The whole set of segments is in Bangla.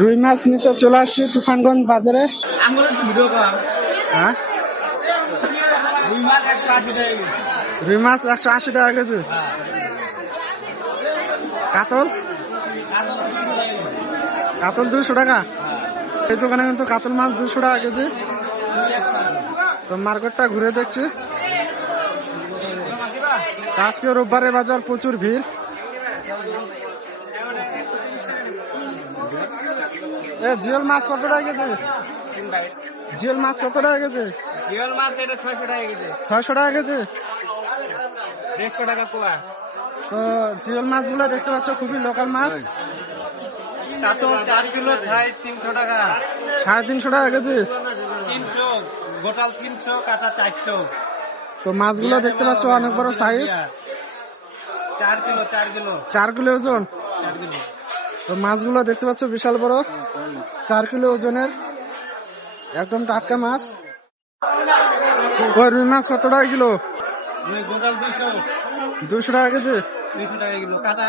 রুই মাছ নিতে চলে আসছি তুফানগঞ্জ বাজারে। হ্যাঁ, রুই মাছ 180 টাকা কেজি। কাতল কাতল 200 টাকা। এই দোকানে কিন্তু কাতল মাছ 200 টাকা কেজি। তো মার্কেটটা ঘুরে দেখছি। আজকে রোববারে বাজার প্রচুর ভিড়। জিওল মাছ কত টাকা কেজি? জিওল মাছ কত টাকা কেজি? জিওল মাছ এটা 600 টাকা কেজি। 600 টাকা কেজি। 150 টাকা পোয়া। তো জিওল মাছগুলো দেখতে পাচ্ছ খুবই লোকাল মাছ। কাতল 4 কিলো প্রায় 300 টাকা। 350 টাকা কেজি। 300 গোটাল 300 কাটা 400। তো মাছগুলো দেখতে পাচ্ছ অনেক বড় সাইজ। 4 কিলো 4 কিলো 4 কিলো ওজন। 4 কিলো। তো মাছগুলো দেখতে পাচ্ছ বিশাল বড়, 4 কিলো ওজনের, একদম টাটকা মাছ। ওই রুই মাছ কত টাকা কিলো? গোটাল 200। 200 টাকা কেজি। 200 টাকা কিলো কাটা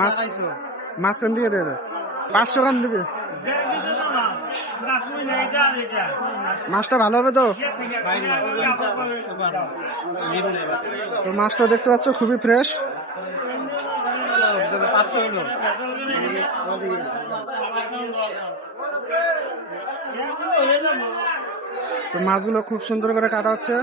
মাছ 250। মাছ কেন দিয়ে দেবে? 500 গ্রাম দিবে। মাছটা ভালো হবে তো? তো মাছটা দেখতে পাচ্ছ খুবই ফ্রেশ। 500 কিলো। তো মাছগুলো খুব সুন্দর করে কাটা হচ্ছে।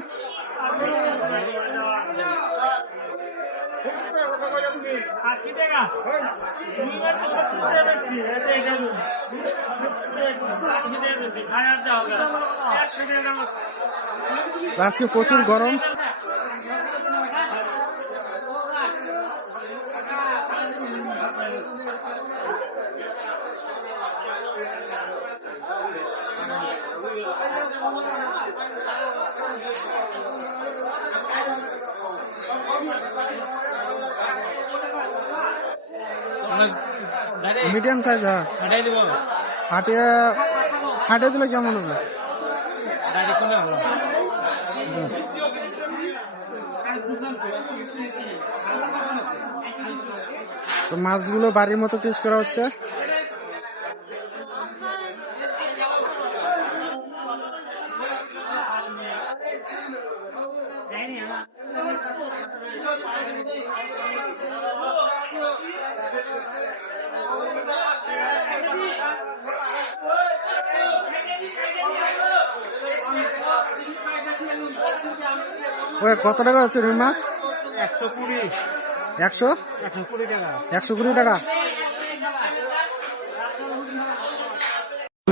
আজকে প্রচুর গরম। Medium size. হ্যাঁ, হাটিয়ে হাটে দিলে কেমন হবে? তো মাছগুলো বাড়ির মতো পিস করা হচ্ছে। ওই কত টাকা হচ্ছে রুই মাছ? 120। 120 টাকা। 120 টাকা।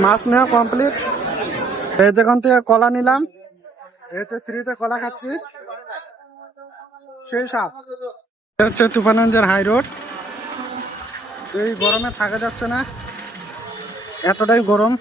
মাছ নেওয়া কমপ্লিট। এই দোকান থেকে কলা নিলাম, এতে ফ্রিতে কলা খাচ্ছি, সেই সাপ। হচ্ছে তুফানগঞ্জের হাই রোড। এই গরমে থাকা যাচ্ছে না, এতটাই গরম।